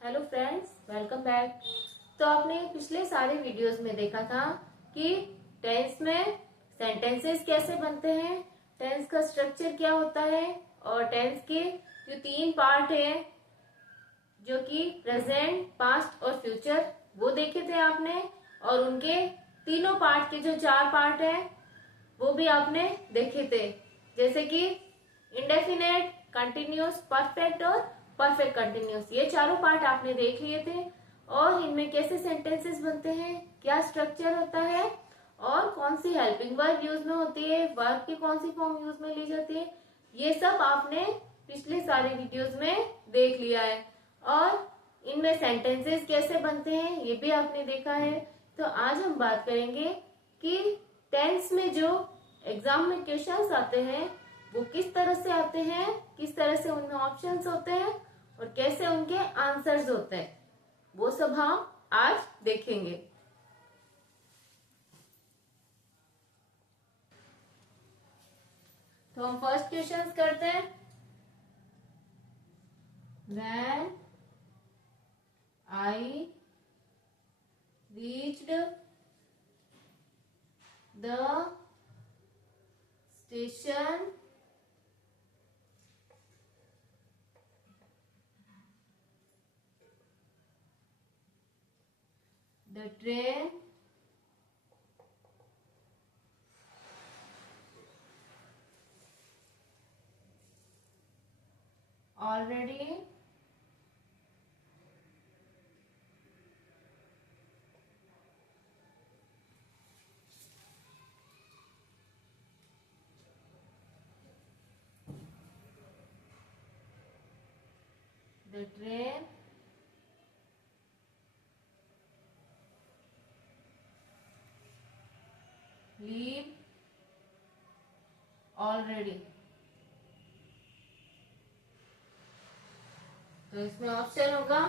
Hello friends, welcome back. तो आपने पिछले सारे वीडियोस में देखा था कि टेंस में सेंटेंसेस कैसे बनते हैं, टेंस का स्ट्रक्चर क्या होता है और टेंस के जो तीन पार्ट हैं जो कि प्रेजेंट, पास्ट और फ्यूचर, वो देखे थे आपने। और उनके तीनों पार्ट के जो चार पार्ट हैं वो भी आपने देखे थे, जैसे कि इंडेफिनेट, कंटिन्यूस, परफेक्ट और परफेक्ट कंटिन्यूस। ये चारों पार्ट आपने देख लिए थे और इनमें कैसे सेंटेंसेस बनते हैं, क्या स्ट्रक्चर होता है और कौन सी हेल्पिंग वर्ब यूज में होती है, वर्ब की कौन सी फॉर्म यूज में ली जाती है, ये सब आपने पिछले सारे वीडियोस में देख लिया है। और इनमें सेंटेंसेस कैसे बनते हैं ये भी आपने देखा है। तो आज हम बात करेंगे कि टेंस में जो एग्जाम में क्वेश्चंस आते हैं वो किस तरह से आते हैं, किस तरह से उनमें ऑप्शंस होते हैं और कैसे उनके आंसर्स होते हैं, वो सब हम आज देखेंगे। तो हम फर्स्ट क्वेश्चंस करते हैं। When I reached the station, the train already the train leave already। तो इसमें ऑप्शन होगा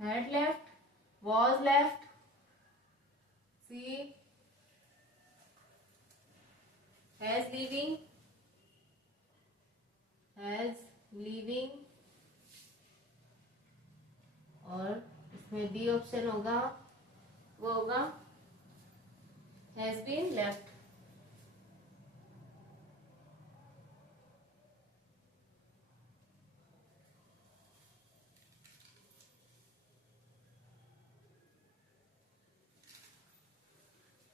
had left, was left, C has leaving, और इसमें डी ऑप्शन होगा, वो होगा हैज बीन लेफ्ट।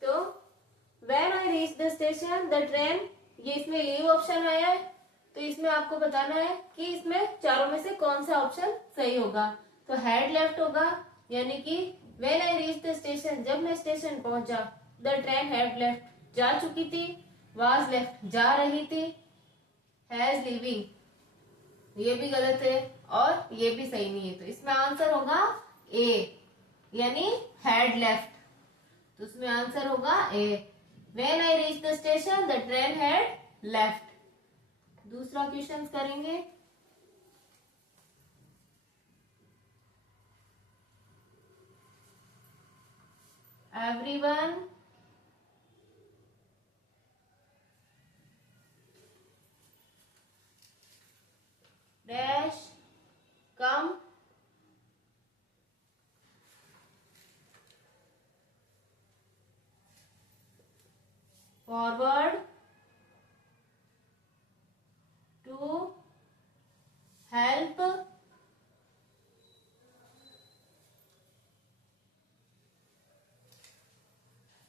तो when I reach the station the train, ये इसमें लीव ऑप्शन आया है, तो इसमें आपको बताना है कि इसमें चारों में से कौन सा ऑप्शन सही होगा। तो हैड लेफ्ट होगा, यानी कि when I reach the station, जब मैं स्टेशन पहुंचा, द ट्रेन हैड लेफ्ट, जा चुकी थी, वाज लेफ्ट, जा रही थी, हैज लीविंग, ये भी गलत है और ये भी सही नहीं है। तो इसमें आंसर होगा ए, यानी हैड लेफ्ट। तो उसमें आंसर होगा A, when I reach the station the train had left. दूसरा क्वेश्चन करेंगे। Everyone dash come forward to help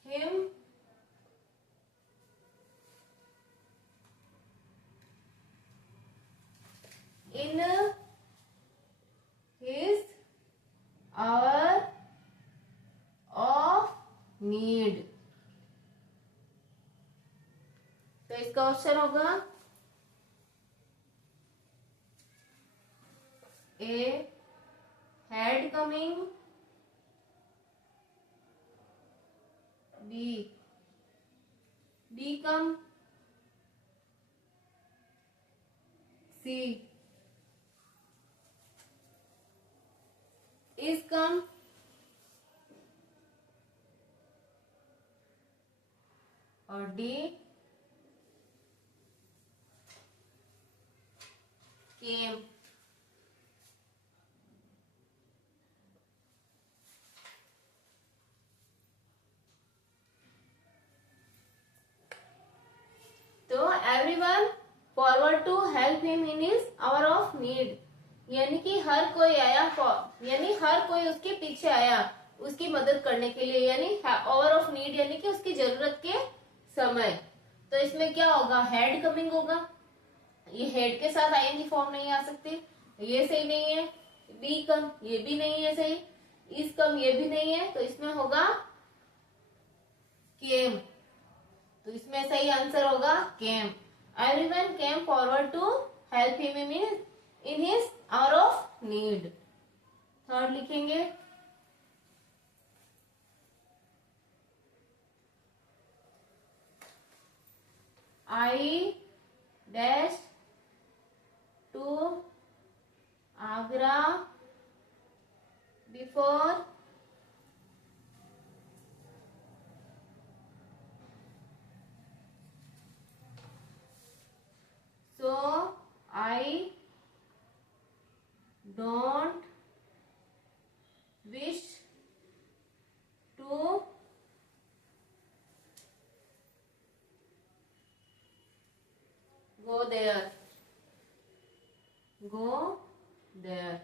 him in his hour of need। तो इसका ऑप्शन होगा A had coming, B did come, C is come, और D came. तो everyone forward to help him in his hour of need, यानी कि हर कोई आया, यानी हर कोई उसके पीछे आया उसकी मदद करने के लिए, यानी आवर ऑफ नीड यानी कि उसकी जरूरत के समय। तो इसमें क्या होगा, हेड कमिंग होगा, ये हेड के साथ आईएनजी फॉर्म नहीं आ सकती, ये सही नहीं है। बी कम, ये भी नहीं है सही। इस कम, ये भी नहीं है, तो इसमें होगा केम। तो इसमें सही आंसर होगा came. Everyone came forward to help him in his hour of need. Third लिखेंगे, I dash to Agra before so I don't wish to go there, go there।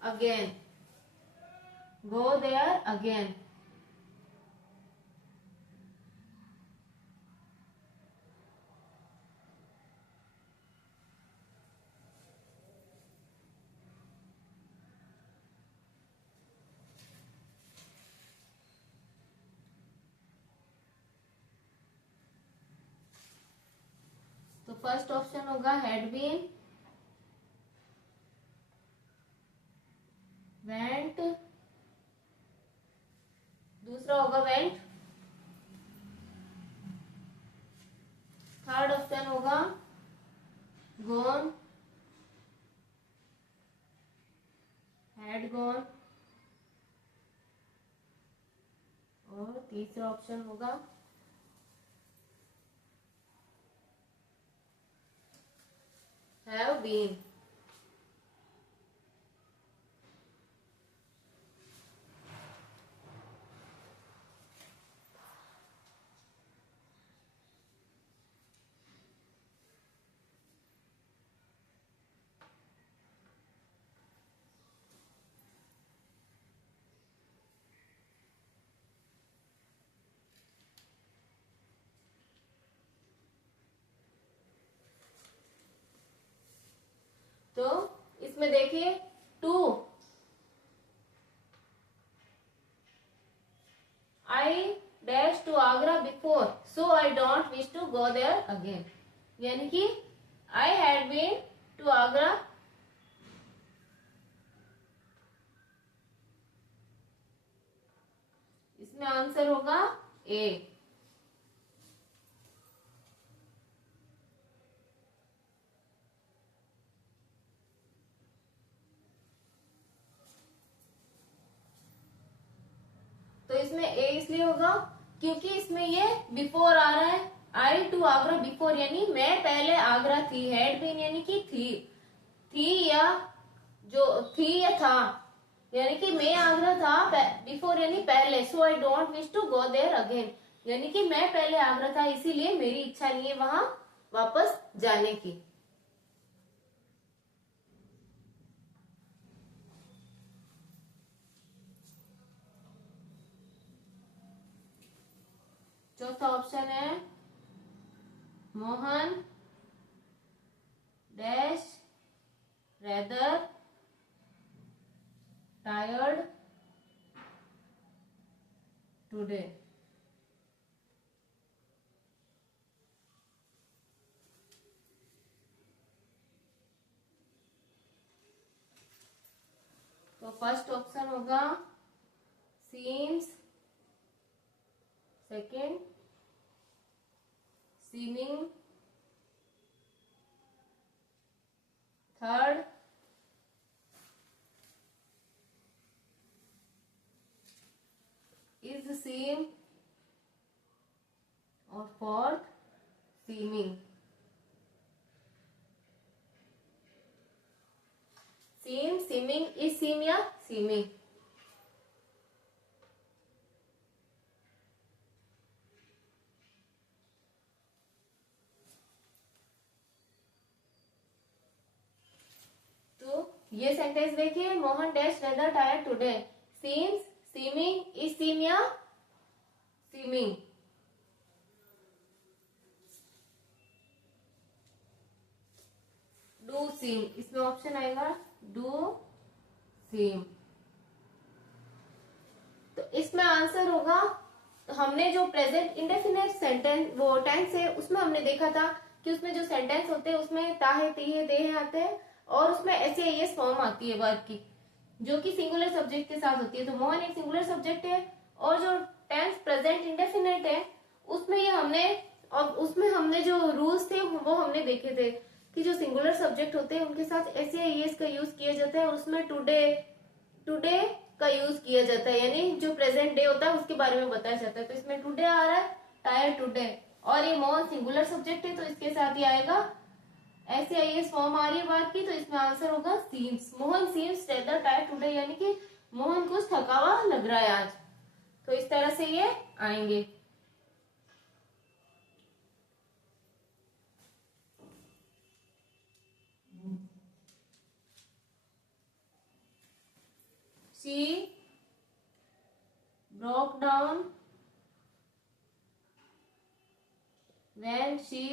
Again, go there again। तो first option होगा had been, went, दूसरा होगा went, third option होगा gone, had gone, और तीसरा option होगा have been. तो इसमें देखिए two, I dash to Agra before so I don't wish to go there again, यानी कि I had been to Agra इसमें आंसर होगा ए। तो इसमें ए इसलिए होगा क्योंकि इसमें ये बिफोर आ रहा है, आई टू आगरा बिफोर यानी मैं पहले आगरा थी, हैड बीन यानी कि थी या जो थी या था, यानी कि मैं आगरा था, बिफोर यानी पहले, so I don't wish to go there again, यानी कि मैं पहले आगरा था इसीलिए मेरी इच्छा नहीं है वहां वापस जाने की। चौथा ऑप्शन है Mohan dash rather tired today. तो फर्स्ट ऑप्शन होगा seems second seeming, third is the same, और fourth seeming. Same, seeming, is seem या seeming. ये सेंटेंस देखिए, Mohan dash rather tired today. Seems, seeming, is seem या सीमिंग. डू सीम, इसमें ऑप्शन आएगा डू सीम. तो इसमें आंसर होगा, तो हमने जो प्रेजेंट इंडेफिनिट सेंटेंस वो टेंस है उसमें हमने देखा था कि उसमें जो सेंटेंस होते हैं उसमें ताहे, तीहे, देहे आते हैं और उसमें ऐसे ये फॉर्म आती है वर्ब की जो कि सिंगुलर सब्जेक्ट के साथ होती है. तो मोहन एक सिंगुलर सब्जेक्ट है और जो टेंस प्रेजेंट इंडेफिनिट है उसमें ये हमने, और उसमें हमने जो रूल्स थे वो हमने देखे थे कि जो सिंगुलर सब्जेक्ट होते हैं उनके साथ ऐसे ये इसका यूज किया जाता है और उसमें टुडे, टुडे का यूज किया जाता है, यानी जो प्रेजेंट डे होता है उसके बारे में बताया जाता है. तो इसमें टुडे आ रहा है, टायर्ड टुडे, और ये मोहन सिंगुलर सब्जेक्ट है तो इसके साथ ही आएगा ऐसे आई फॉर्म आ रही है बात की. तो इसमें आंसर होगा सीम्स. Mohan seems rather tired today, यानी कि मोहन कुछ थका हुआ लग रहा है आज. तो इस तरह से ये आएंगे. She broke down when she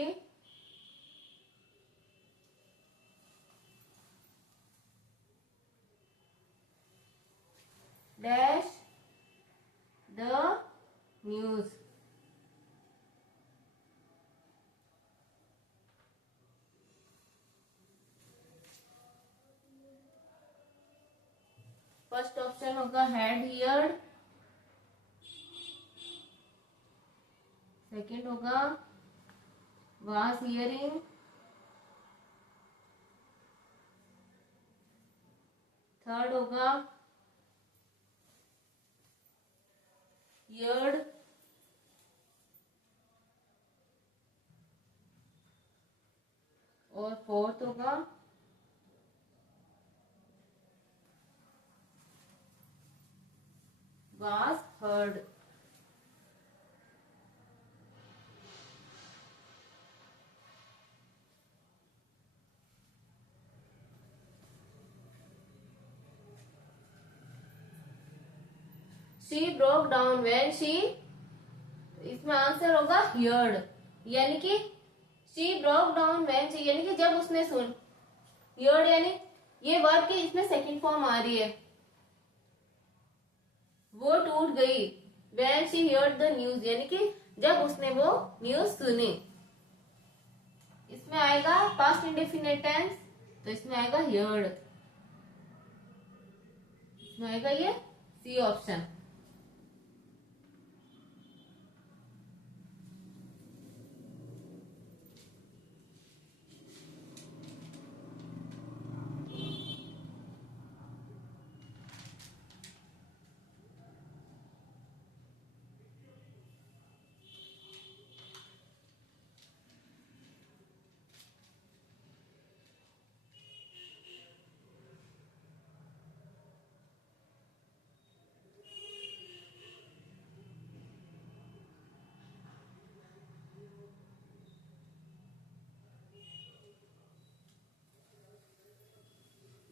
dash the news. First option होगा हैड हियर्ड, सेकेंड होगा वाज हियरिंग, थर्ड होगा हियर्ड, और फोर्थ होगा was heard. She broke down when she, इसमें आंसर होगा heard, यानी कि she broke down when she, यानी कि जब उसने सुन. heard यानी ये वर्ब की इसमें सेकंड फॉर्म आ रही है, वो टूट गई. when she heard the news, यानी कि जब उसने वो न्यूज सुनी. इसमें आएगा पास्ट इंडेफिनिट टेंस, तो इसमें आएगा heard. इसमें आएगा ये सी ऑप्शन.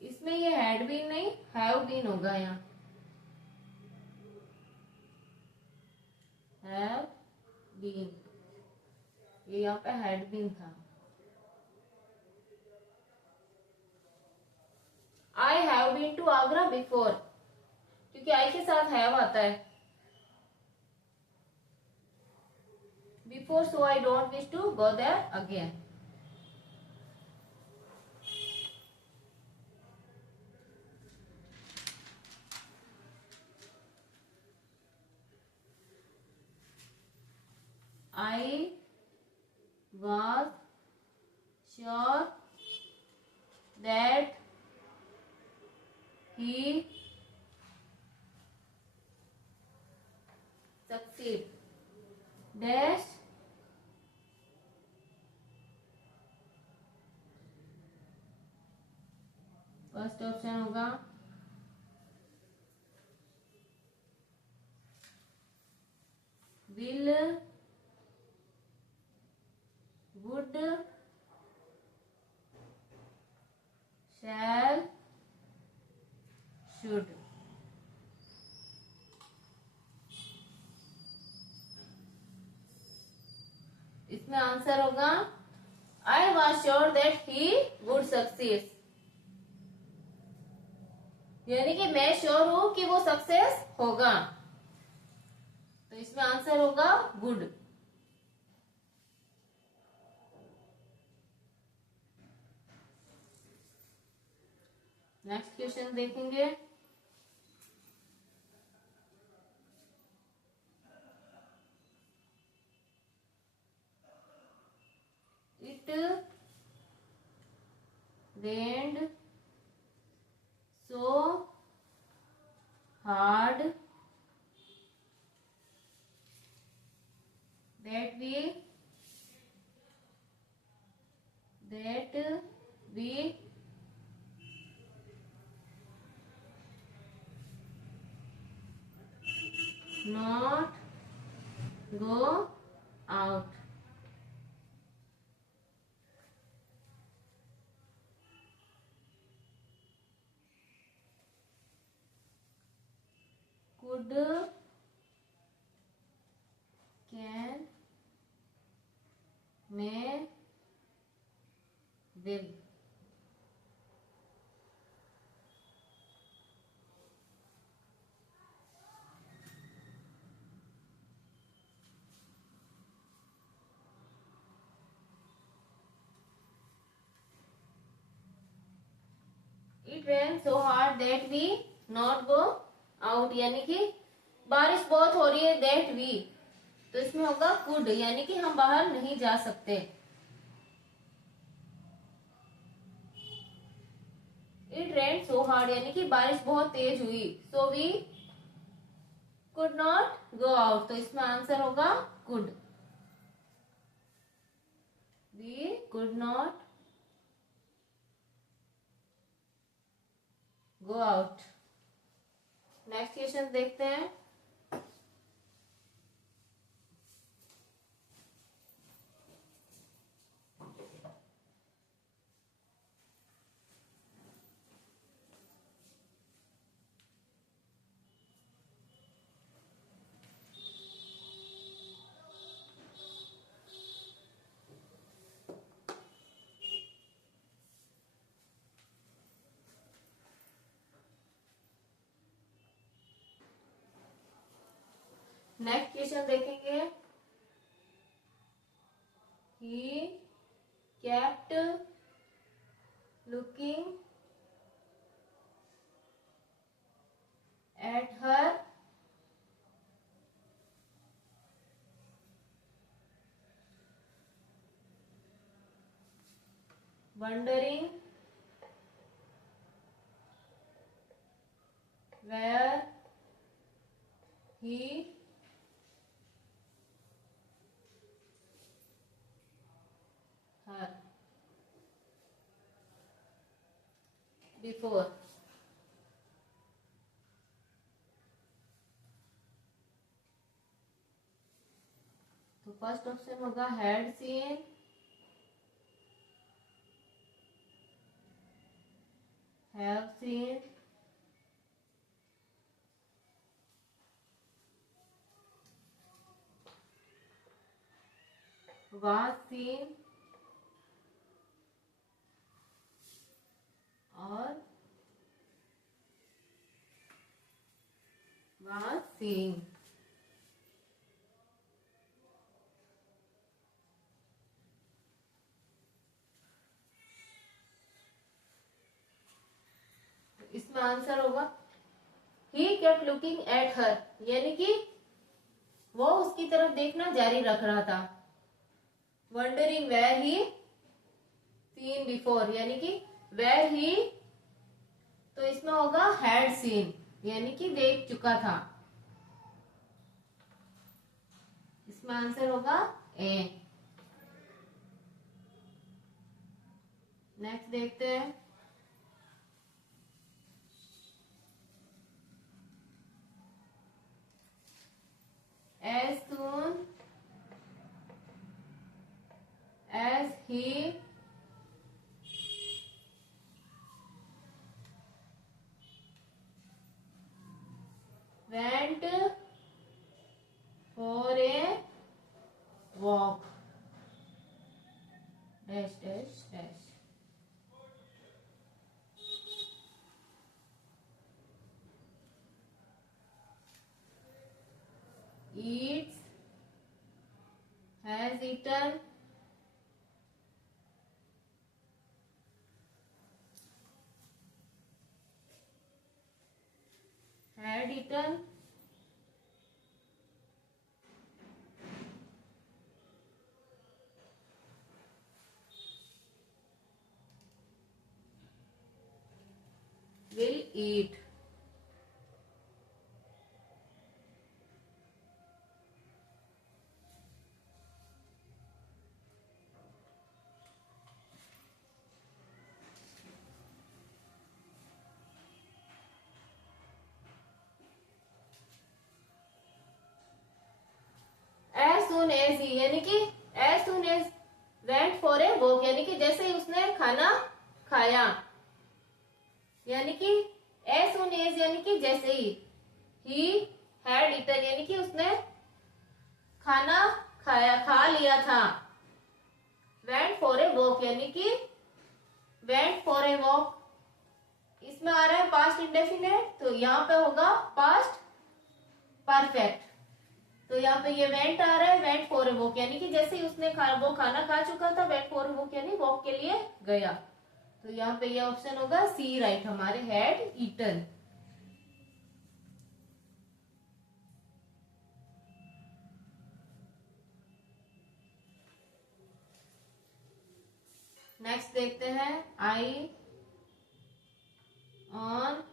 इसमें ये हैड बीन नहीं हैव बीन होगा. यहाँ हैव बीन, ये यहाँ पे हैड बीन था. I have been to Agra before, क्योंकि आई के साथ हैव आता है. Before, so I don't wish to go there again. he succeed dash first option होगा will, would, shall, should। इसमें आंसर होगा I was sure that he would succeed, यानी कि मैं श्योर हूं कि वो सक्सेस होगा। तो इसमें आंसर होगा वुड। नेक्स्ट क्वेश्चन देखेंगे। इट रेन्ड so hard that we not go out। could, can, may, will। It rained so hard that we not go out, यानी कि बारिश बहुत हो रही है that we, तो इसमें होगा could, यानी कि हम बाहर नहीं जा सकते। It rained so hard, यानी कि बारिश बहुत तेज हुई, so we could not go out, तो इसमें आंसर होगा could। We could not go out। Next question देखते हैं। नेक्स्ट क्वेश्चन देखेंगे। ही kept looking at her wondering where he her before। तो फर्स्ट ऑप्शन होगा had seen, have seen, was seen और was seeing। इसमें आंसर होगा ही kept looking at her, यानी कि वो उसकी तरफ देखना जारी रख रहा था। wondering where he seen before, यानी कि where he तो इसमें होगा हैड सीन, यानी कि देख चुका था। इसमें आंसर होगा ए। नेक्स्ट देखते हैं। As soon as he went for a walk dash dash dash, eats, has eaten, had eaten, will eat। As soon as he, यानी कि as soon as went for a walk, यानी कि जैसे ही उसने खाना खाया, यानी कि as soon as यानी कि जैसे ही, he had eaten यानी कि उसने खाना खाया, खा लिया था। went for a walk यानी कि went for a walk, इसमें आ रहा है पास्ट इंडेफिनेट, तो यहाँ पे होगा पास्ट परफेक्ट। तो यहाँ पे ये वेंट आ रहा है, वेंट फॉर ए वॉक, यानी कि जैसे ही उसने वो खाना खा चुका था, वेंट फॉर ए वॉक यानी वॉक के लिए गया। तो यहाँ पे ये ऑप्शन होगा सी राइट हमारे, हैड ईटन। नेक्स्ट देखते हैं। I on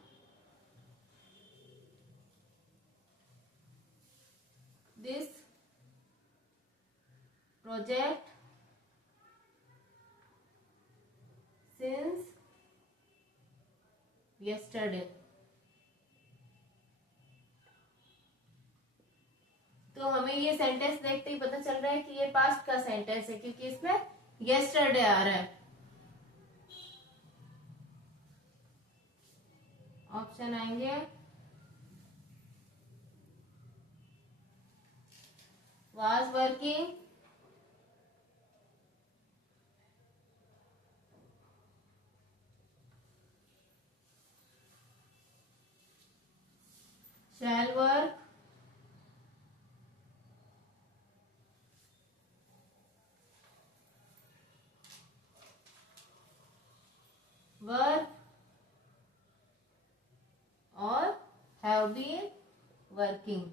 this project since yesterday। तो हमें ये सेंटेंस देखते ही पता चल रहा है कि ये पास्ट का सेंटेंस है, क्योंकि इसमें yesterday आ रहा है। ऑप्शन आएंगे was working, shall work, work और have been working।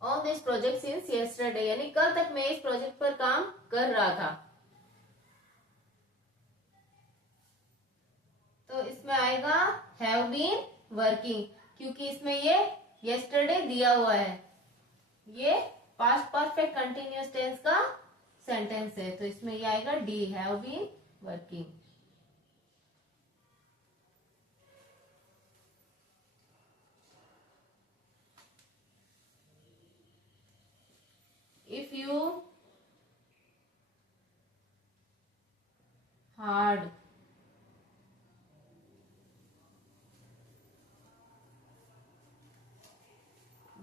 On this project since yesterday यानी कल तक मैं इस प्रोजेक्ट पर काम कर रहा था। तो इसमें आएगा हैव बीन वर्किंग, क्योंकि इसमें ये yesterday दिया हुआ है, ये पास्ट परफेक्ट कंटिन्यूअस टेंस का सेंटेंस है। तो इसमें ये आएगा D, have been working. If you hard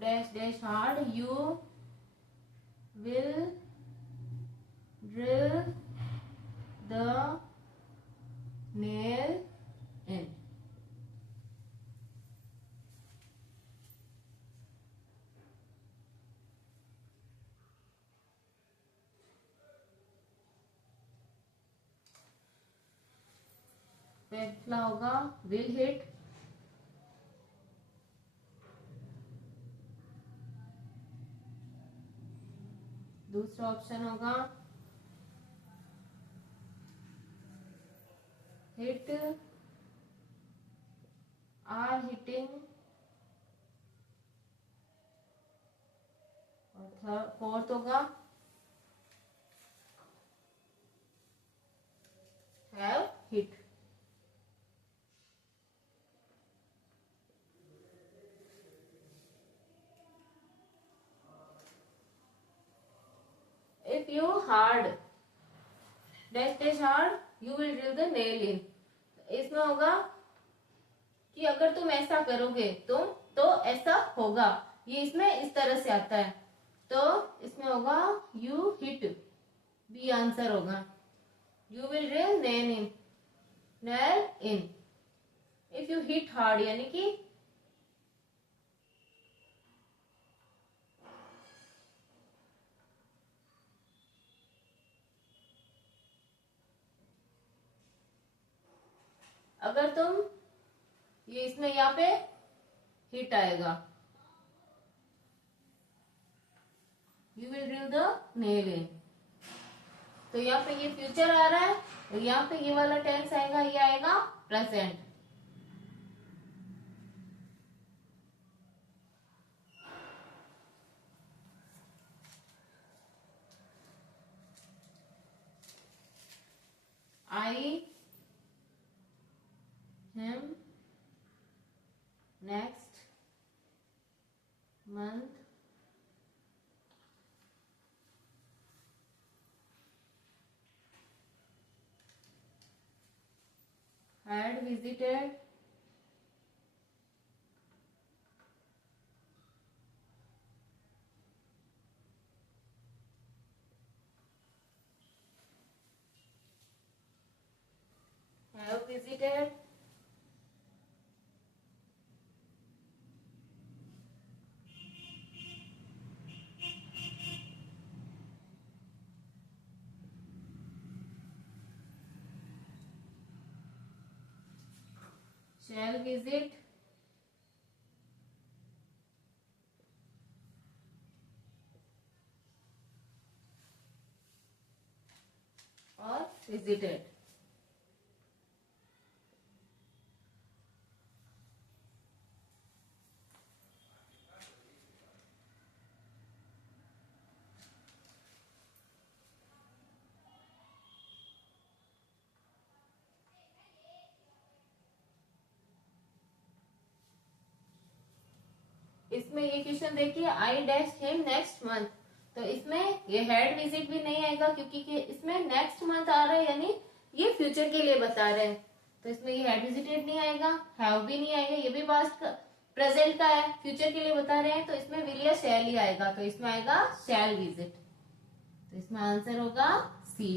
dash dash hard, you will drill the nail in। पहला होगा will hit, दूसरा ऑप्शन होगा हिट, आर हिटिंग, और फोर्थ होगा have hit. If you hard dash hard, you will drill the nail in। इसमें होगा कि अगर तुम ऐसा करोगे तो ऐसा होगा, ये इसमें इस तरह से आता है। तो इसमें होगा you hit, बी आंसर होगा। You will drill nail in if you hit hard, यानी कि अगर तुम ये इसमें यहाँ पे हिट आएगा, you will drill the nail in. तो यहाँ पे ये फ्यूचर आ रहा है, और यहाँ पे ये वाला टेंस आएगा, ये आएगा प्रेजेंट। आई him next month had visited have visited shall visit और visited। इसमें ये क्वेश्चन देखिए, I dash him next month, तो इसमें ये हैड विजिट भी नहीं आएगा, क्योंकि इसमें नेक्स्ट मंथ आ रहा है, यानी ये फ्यूचर के लिए बता रहे हैं। तो इसमें ये हैड विजिटेड नहीं आएगा, हैव भी नहीं आएगा, ये भी पास्ट का प्रेजेंट का है, फ्यूचर के लिए बता रहे हैं। तो इसमें विल या शैल ही आएगा, तो इसमें आएगा शैल विजिट। तो इसमें आंसर होगा C.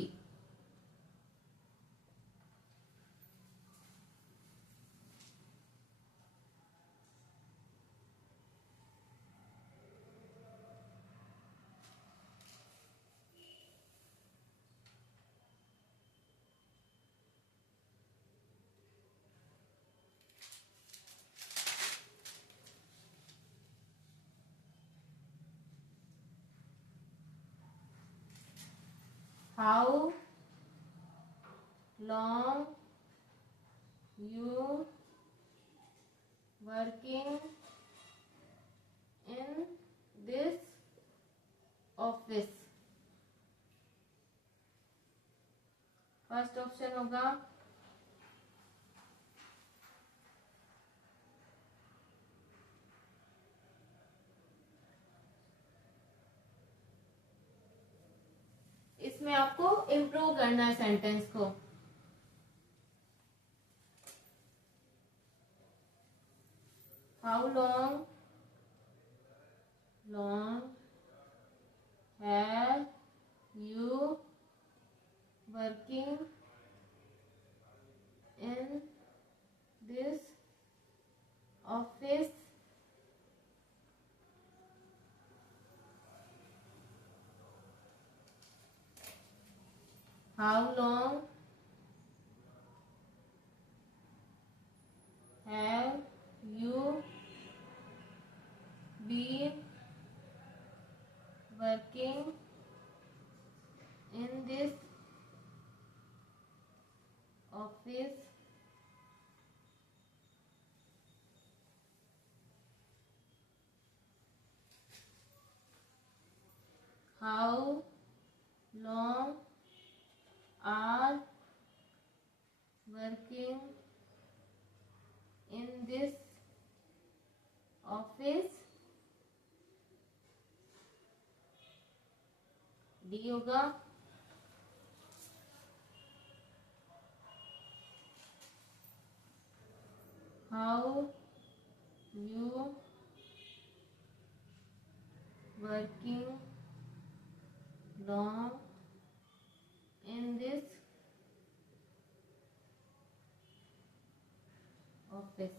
How long you working in this office? First option होगा इसमें आपको इम्प्रूव करना है सेंटेंस को। How long have you working in this office? How long have you been working how long are working in this office, D होगा how you working long in this office.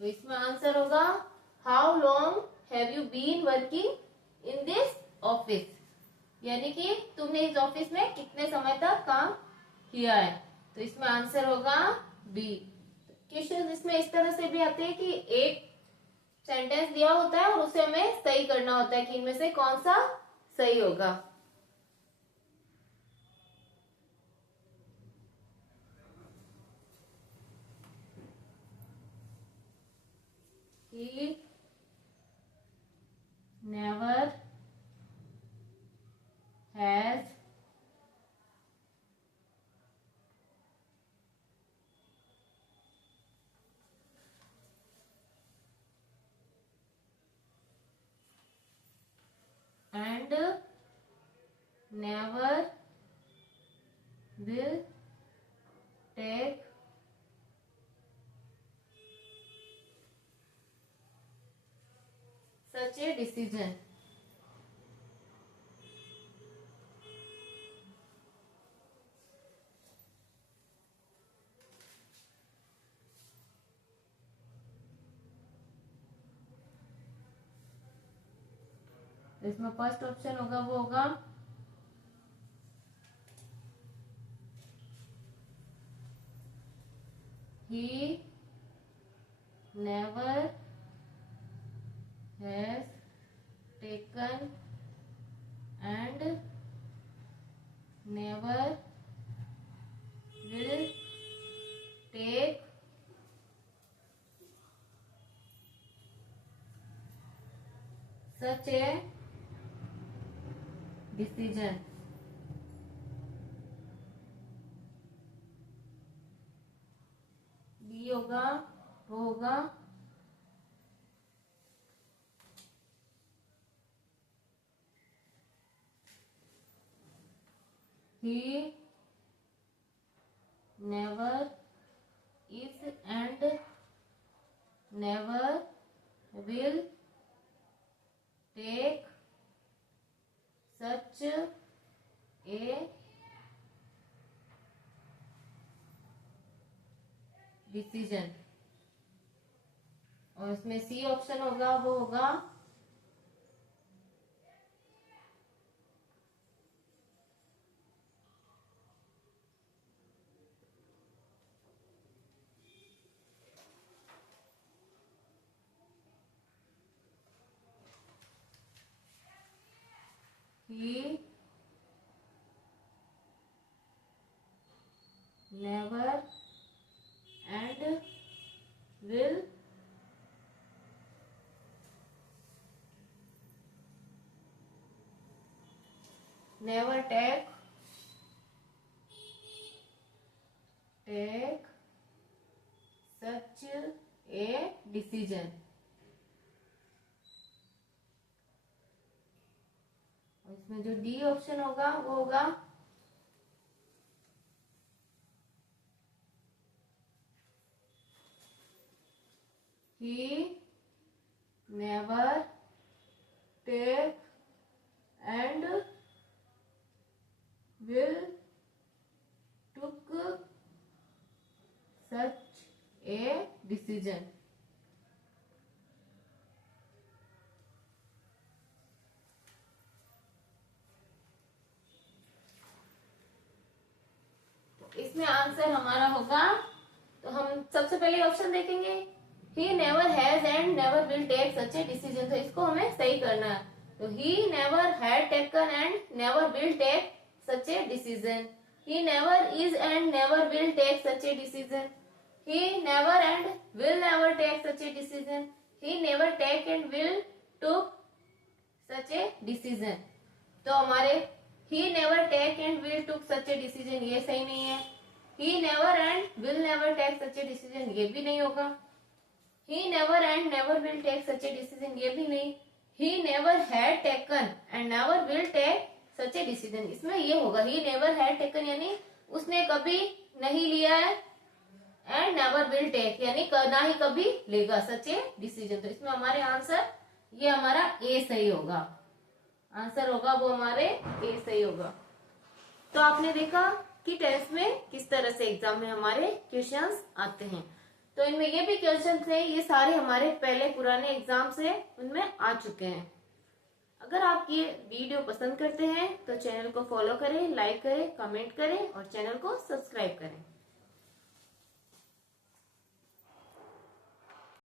तो इसमें answer होगा how long have you been working in this office, यानी कि तुमने इस ऑफिस में कितने समय तक काम किया है। तो इसमें आंसर होगा बी। क्वेश्चन इसमें इस तरह से भी आते हैं कि एक सेंटेंस दिया होता है और उसे हमें सही करना होता है कि इनमें से कौन सा सही होगा। He never has and never will take such a decision. इसमें फर्स्ट ऑप्शन होगा वो होगा he never has taken and never will take such a decision. B होगा वो होगा he never is and never will take such a decision. और इसमें C option होगा वो होगा he never and will never take such a decision। इसमें जो डी ऑप्शन होगा वो होगा he never take and will took such a decision। इसमें आंसर हमारा होगा, तो हम सबसे पहले ऑप्शन देखेंगे he never has and never will take such a decision, तो इसको हमें सही करना है। तो he never had taken and never will take such a decision, he never is and never will take such a decision, he never and will never take such a decision, he never take and will took such a decision. तो हमारे he never take and will took such a decision ये सही नहीं है। He never and will never take such a decision ये भी नहीं होगा। He never and never will take such a decision ये भी नहीं। He never had taken and never will take such a decision, इसमें ये होगा ही नेवर हैड टेकन यानी उसने कभी नहीं लिया है, एंड नेवर विल टेक यानी ना ही कभी लेगा सच ए डिसीजन। तो इसमें हमारे आंसर ये हमारा ए सही होगा, आंसर होगा वो हमारे ए सही होगा। तो आपने देखा कि टेंस में किस तरह से एग्जाम में हमारे क्वेश्चंस आते हैं। तो इनमें ये भी क्वेश्चन थे, ये सारे हमारे पहले पुराने एग्जाम से उनमें आ चुके हैं। अगर आप ये वीडियो पसंद करते हैं तो चैनल को फॉलो करें, लाइक करें, कमेंट करें और चैनल को सब्सक्राइब करें।